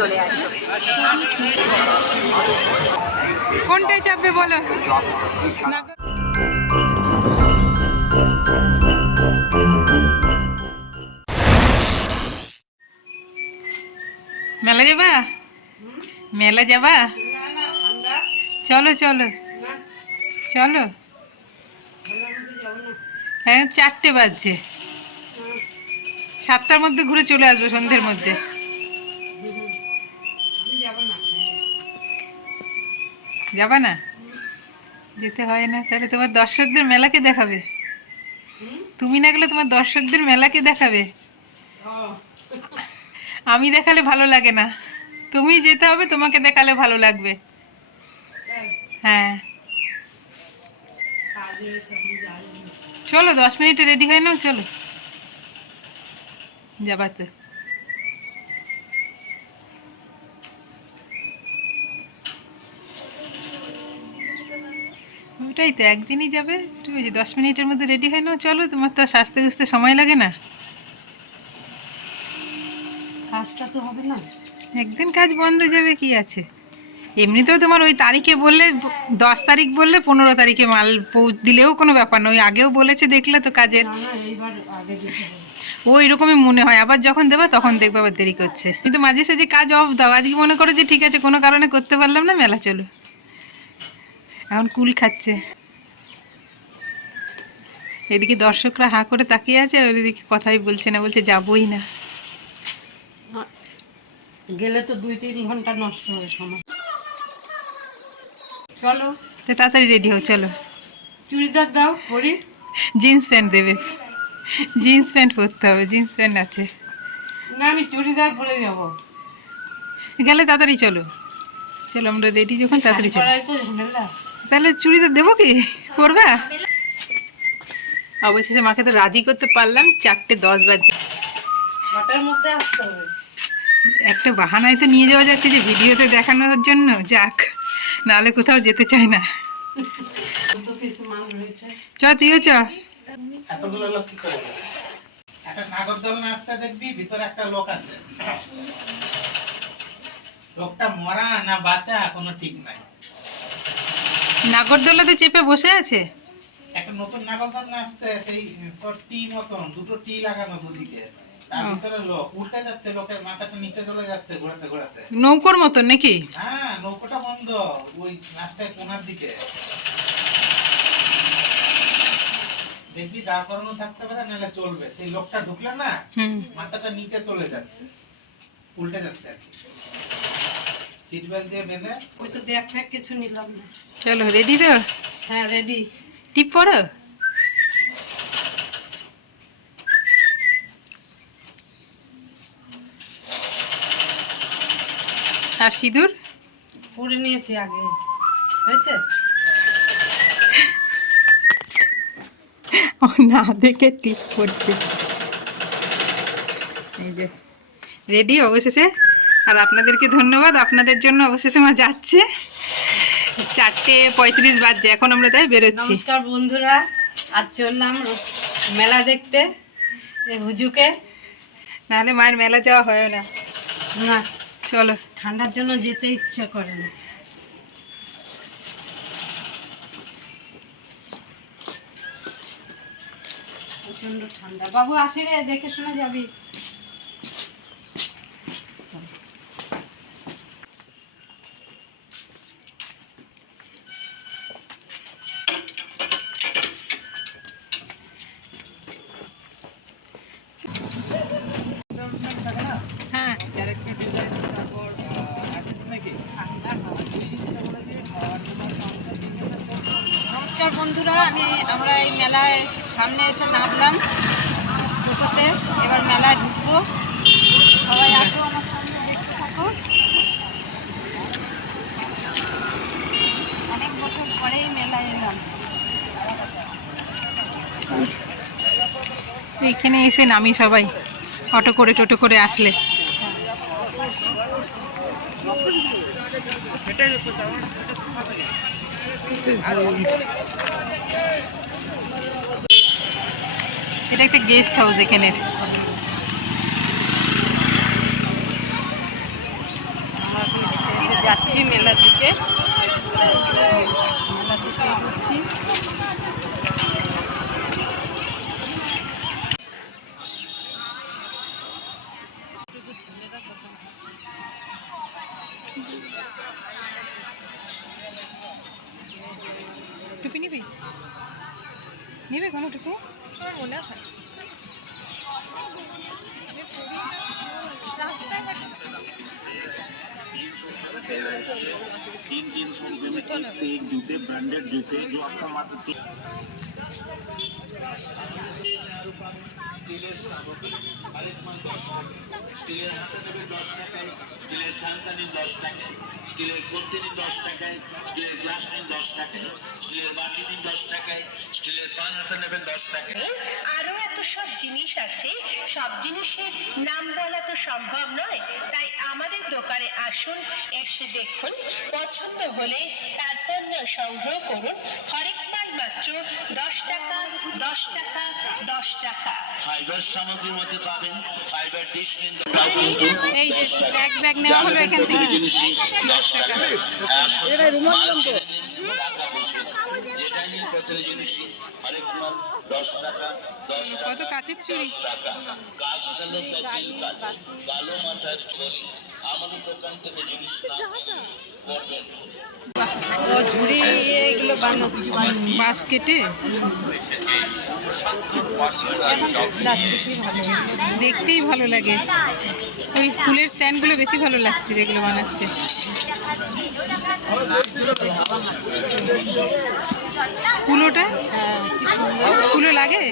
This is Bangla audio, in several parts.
চলে আসো। কোনটায় চাপবে বলো? মেলা যাবা? মেলা যাবা? চলো চলো চলো। হ্যাঁ 4টে বাজছে, 7টার মধ্যে ঘুরে চলে আসবো, সন্ধ্যের মধ্যে। যাবা না? যেতে হয় না? তাহলে তোমার দর্শকদের মেলাকে দেখাবে? তুমি না গেলে তোমার দর্শকদের মেলাকে দেখাবে? আমি দেখালে ভালো লাগে না, তুমি যেতে হবে, তোমাকে দেখালে ভালো লাগবে। হ্যাঁ চলো, 10 মিনিটে রেডি হয়ে নাও, চলো। যাবা তো? ওটাই তো, একদিনই যাবে, ঠিক আছে। 10 মিনিটের মধ্যে রেডি হয়ে নাও, চলো। তোমার তো সাজতে গুজতে সময় লাগে না। কাজটা তো হবে না, একদিন কাজ বন্ধ যাবে, কি আছে। এমনিতেও তোমার ওই তারিখে বললে, 10 তারিখ বললে 15 তারিখে মাল দিলেও কোনো ব্যাপার নয়। ওই আগেও বলেছে, দেখলে তো কাজের। এইবার আগে দিতে হবে। ও এরকমই মনে হয়, আবার যখন দেবা তখন দেখবে আবার দেরি করছে। কিন্তু মাঝে সাঝে কাজ অফ দাও, আজকে মনে করো যে ঠিক আছে, কোনো কারণে করতে পারলাম না, মেলা চলো। এখন কুল খাচ্ছে। এদিকে দর্শকরা হাঁ করে তাকিয়ে আছে, আর এদিকে কথাই বলছে না, বলছে যাবই না। গেলে তো 2-3 ঘন্টা নষ্ট হবে সময়। চলো তো তাড়াতাড়ি রেডি হও, চলো। চুড়িদার দাও পরি। জিন্স প্যান্ট দেবে, জিন্স প্যান্ট পরতে হবে, জিন্স প্যান্ট আছে না, আমি চুড়িদার পরে যাব। গেলে তাড়াতাড়ি চলো, চলো আমরা রেডি যখন, তাড়াতাড়ি চলো। পরাই তো ঝামেলা। তাহলে চুড়িদার দেবো কি, করবা? অবশেষে মাকে তো রাজি করতে পারলাম। 4:10 বাজে, 6টার মধ্যে আসতে হবে। একটা বাহানায় তো নিয়ে যাওয়া যাচ্ছে, যে ভিডিওতে দেখানোর জন্য, যাক, নাহলে কোথাও যেতে চায় না। চ, তুইও চ। এতগুলো লোক কি করে? একটা নাগরদোল নাচতে দেখবি, ভিতরে একটা লোক আছে, লোকটা মরা না বাঁচা কোনো ঠিক নাই। নাগরদোলাতে চেপে বসে আছে। একটা নতুন নাগরদোল নাচতে, সেই তোর টি মতন, দুটো টি লাগানো দুদিকে, তার ভিতরে লোক উল্টে যাচ্ছে, লোকের মাথাটা নিচে চলে যাচ্ছে ঘোরাতে ঘোরাতে। নৌকোর মতন নাকি? হ্যাঁ, নৌকোটা বন্ধ, ওই রাস্তায় কোনার দিকে দেখবি দাঁড় করানো থাকতে পারে, নাহলে চলবে। সেই লোকটা ঢুকলে না, মাথাটা নিচে চলে যাচ্ছে, উল্টে যাচ্ছে আর কি। সিট বেল্ট দিয়ে বেঁধে। ওই তো ব্যাগ ফ্যাগ কিছু নিলাম না। চলো, রেডি তো? হ্যাঁ রেডি। টিপ পরো। আর সিঁদুর পরে নিয়েছি আগে, হয়েছে? ও না দেখে টিপ পড়ছে। এই যে রেডি অবশেষে। আর আপনাদেরকে ধন্যবাদ, আপনাদের জন্য অবশেষে মা যাচ্ছে। 4:35 বাজছে, এখন আমরা তাই বেরোচ্ছি। নমস্কার বন্ধুরা, আজ চললাম মেলা দেখতে এই হুজুকে। নাহলে মায়ের মেলা যাওয়া হয় না। না, চলো। ঠান্ডার জন্য যেতে ইচ্ছা করে না। প্রচন্ড ঠান্ডা। বাবু আসি রে, দেখে শুনে যাবি। হ্যাঁ নমস্কার বন্ধুরা, আমরা এই মেলায় সামনে এসে নামলাম টোটোতে। এবার মেলায় ঢুকবো, সবাই আসো আমার সঙ্গে, দেখতে থাকো। অনেক বছর পরেই মেলায় এলাম। এইখানে এসে নামি সবাই, অটো করে টোটো করে আসলে। এটা একটা গেস্ট হাউস এখানে। যাচ্ছি মেলার দিকে, মেলা থেকে ঘুরছি। টুপি নিবি? নিবে কোনো টুপি? মনে হয় से एक जूते ब्रांडेड जूते जो आपका मात्र স্টিলের সামগ্রী আরেক মাল 10 টাকা, স্টিলের হাতে নেবে 10 টাকায়, স্টিলের ছানতানি 10 টাকায়, স্টিলের কন্টেনার 10 টাকায়, স্টিলের গ্লাস নিন 10 টাকায়, স্টিলের বাটি নিন 10 টাকায়, স্টিলের পান হাতে নেবেন 10 টাকায়। আরো এত সব জিনিস আছে, সব জিনিসের নাম বলা তো সম্ভব নয়, তাই আমাদের দোকানে আসুন, এসে দেখুন, পছন্দ হলে তারপর সংগ্রহ করুন। হরেক মাল মাত্র 10 টাকা, 10 টাকা, 10 টাকা। ফাইবার সামগ্রীর মধ্যে পাবেন ফাইবার ডিশ নিন এই যে এক ব্যাগ নেওয়া হলো এখান থেকে। জিনিসই 10 টাকা। এটা রুমাল বন্ধ যেটা নিন প্রতিটি জিনিসই আরেক মাল 10 টাকা, 10 টাকা, কত কাচের চুড়ি। টাকা। কাক কালো তকিল কালো, কালো মাথার চুড়ি, আমাদের দোকান থেকে জিনিস না করবেন। ও ঝুড়ি এগুলো বানানো বাস্কেটে এখন প্লাস্টিকই ভালো। দেখতেই ভালো লাগে। ওই ফুলের স্ট্যান্ডগুলো বেশি ভালো লাগছে যেগুলো বানাচ্ছে। কুলোটা হ্যাঁ, কি সুন্দর। কুলো লাগে?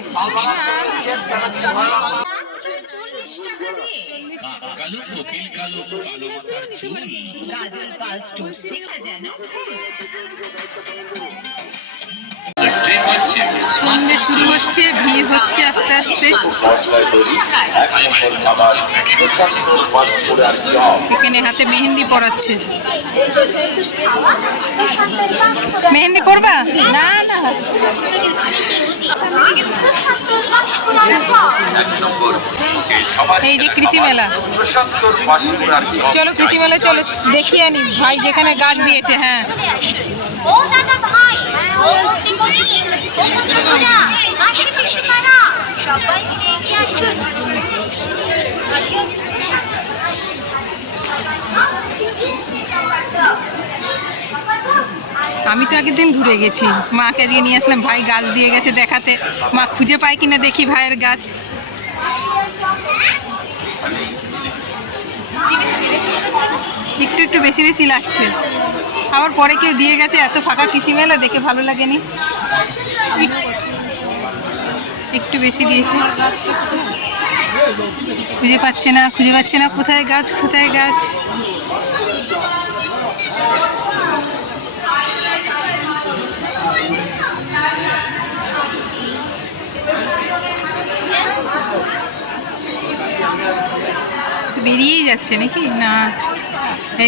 কালো কোকিল কালো, কালো মাথার চুড়ি। গাজর পালস টোস্ট থেকে যেন সন্ধ্যে শুরু হচ্ছে, ভিড় হচ্ছে আস্তে আস্তে। এখানে হাতে মেহেন্দি পরাচ্ছে। মেহেন্দি করবা? না না, এই যে কৃষি মেলা, চলো কৃষি মেলা চলো দেখিয়ে আনি। ভাই যেখানে গাছ দিয়েছে, হ্যাঁ ও দাদা ভাই, ও বন্ধুরা, গাছের পিসিমারা, সবাইকে দেখে আসুন। আমি তো আগের দিন ঘুরে গেছি, মাকে আজকে নিয়ে আসলাম। ভাই গাছ দিয়ে গেছে দেখাতে, মা খুঁজে পায় কিনা দেখি ভাইয়ের গাছ। একটু একটু বেশি বেশি লাগছে, আবার পরে কেউ দিয়ে গেছে। এত ফাঁকা কৃষি মেলা দেখে ভালো লাগেনি, একটু বেশি দিয়েছে। খুঁজে পাচ্ছে না, খুঁজে পাচ্ছে না, কোথায় গাছ, কোথায় গাছ। বেরিয়েই যাচ্ছে নাকি? না,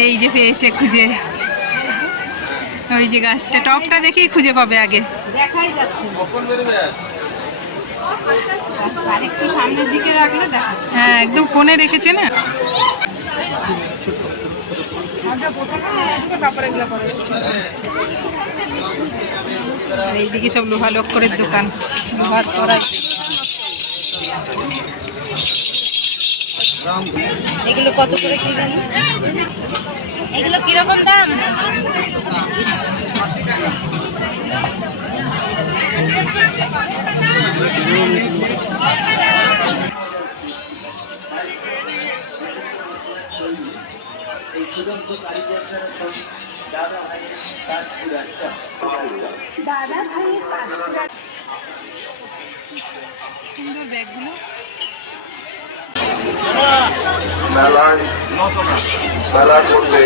এই যে পেয়েছে খুঁজে। ওই যে গাছটা, টপটা দেখেই খুঁজে পাবে আগে। দেখাই যাচ্ছে আরেকটু সামনের দিকে রাখলে দেখা। হ্যাঁ, একদম কোণে রেখেছে না। আর এইদিকে সব লোহা লক্করের দোকান, লোহার কড়াই। এগুলো কত করে কি জানি? এগুলো কিরকম দাম? সুন্দর ব্যাগগুলো। মেলায় মেলা করতে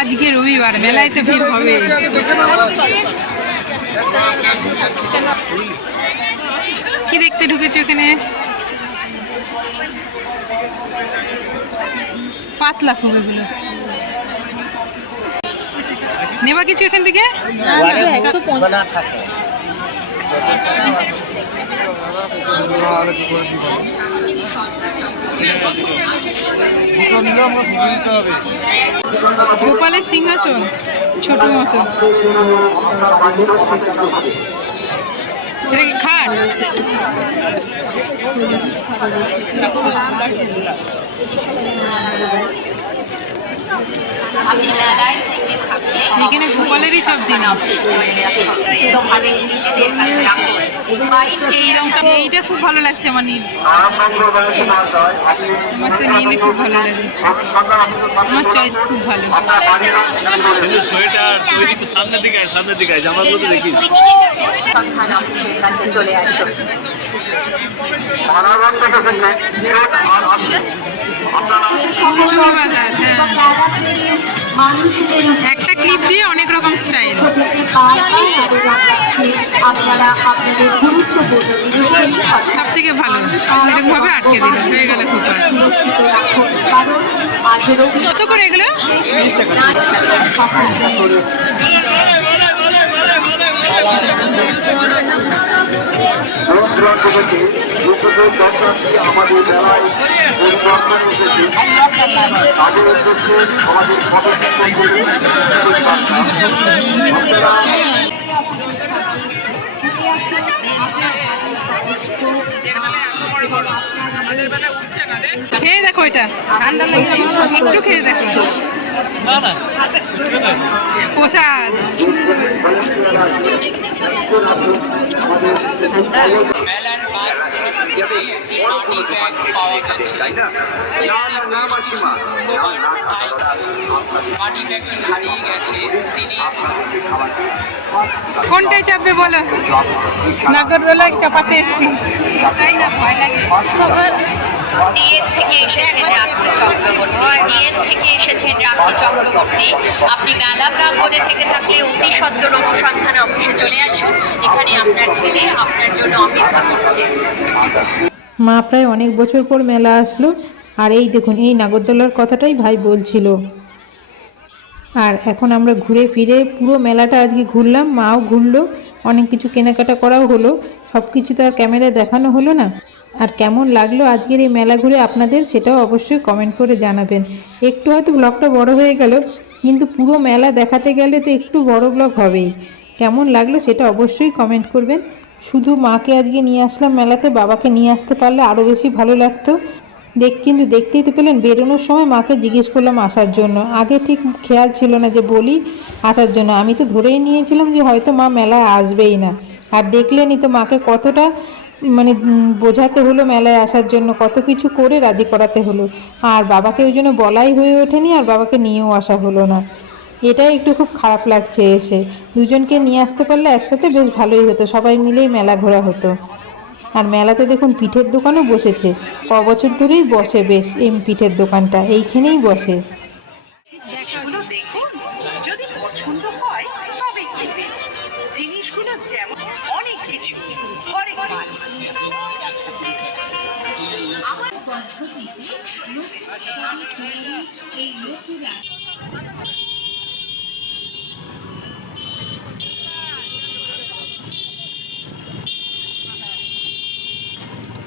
আজকে রবিবার, মেলায় তো ভিড় হবে। কি দেখতে ঢুকেছে ওখানে? পাতলা খুব এগুলো। নেবা কিছু এখান থেকে? গোপালের সিংহাসন ছোট মতো, এটা কি খাট? আপনি মেলায় থেকে থাকলে এখানে গোপালেরই সব জিনিস। এবং আমি নিজেদের কাছে রাখুন। বাড়ির এই রংটা, এইটা খুব ভালো লাগছে আমার, নীল। আমার তো নীলে খুব ভালো লাগে, আমার চয়েস খুব ভালো। সোয়েটার তৈরি তো সামনের দিকে জামাগুলো তো দেখিস। সন্ধান অফিসের কাছে চলে আসুন। চুল বাঁধা, হ্যাঁ, একটা ক্লিপ দিয়ে অনেক রকম স্টাইল। সব থেকে ভালো এরকম ভাবে আটকে দিল, হয়ে গেল কুপার। কত করে এগুলো? আমাদের মেলায় পরিবর্তন এসেছে, তাদের উদ্দেশ্যে আমাদের খেয়ে দেখো, এটা ঠান্ডা লেগে একটু খেয়ে দেখো, প্রসাদ। কোনটায় চাপবে বলো? নাগরদোলায় চাপাতে এসছি, তাই না? ভয় লাগে সবাই। ডিএন থেকে এসেছেন রাখি চক্রবর্তী। ডিএন থেকে এসেছেন রাখি চক্রবর্তী। আপনি মেলা প্রাঙ্গণে থেকে থাকলে অতি সত্বর অনুসন্ধান অফিসে চলে আসুন। এখানে আপনার ছেলে আপনার জন্য অপেক্ষা করছে। মা প্রায় অনেক বছর পর মেলা আসলো, আর এই দেখুন এই নাগরদোলার কথাটাই ভাই বলছিল। আর এখন আমরা ঘুরে ফিরে পুরো মেলাটা আজকে ঘুরলাম, মাও ঘুরলো, অনেক কিছু কেনাকাটা করাও হলো। সব কিছু তো আর ক্যামেরায় দেখানো হলো না। আর কেমন লাগলো আজকের এই মেলা ঘুরে আপনাদের, সেটাও অবশ্যই কমেন্ট করে জানাবেন। একটু হয়তো ব্লগটা বড় হয়ে গেল, কিন্তু পুরো মেলা দেখাতে গেলে তো একটু বড় ব্লগ হবেই। কেমন লাগলো সেটা অবশ্যই কমেন্ট করবেন। শুধু মাকে আজকে নিয়ে আসলাম মেলাতে, বাবাকে নিয়ে আসতে পারলে আরও বেশি ভালো লাগতো। কিন্তু দেখতেই তো পেলেন, বেরোনোর সময় মাকে জিজ্ঞেস করলাম আসার জন্য। আগে ঠিক খেয়াল ছিল না যে বলি আসার জন্য, আমি তো ধরেই নিয়েছিলাম যে হয়তো মা মেলায় আসবেই না। আর দেখলেনই তো মাকে কতটা বোঝাতে হলো মেলায় আসার জন্য, কত কিছু করে রাজি করাতে হলো। আর বাবাকে ওই জন্য বলাই হয়ে ওঠেনি, আর বাবাকে নিয়েও আসা হলো না। এটাই একটু খুব খারাপ লাগছে এসে। দুজনকে নিয়ে আসতে পারলে একসাথে বেশ ভালোই হতো, সবাই মিলেই মেলা ঘোরা হতো। আর মেলাতে দেখুন পিঠের দোকানও বসেছে, বছর ধরেই বসে বেশ এই পিঠের দোকানটা, এইখানেই বসে। জিনিসগুলো দেখুন, যদি পছন্দ হয় তবে কিনবেন। জিনিসগুলো যেমন অনেক কিছু ঘরে পান। আমার পদ্ধতিতে এই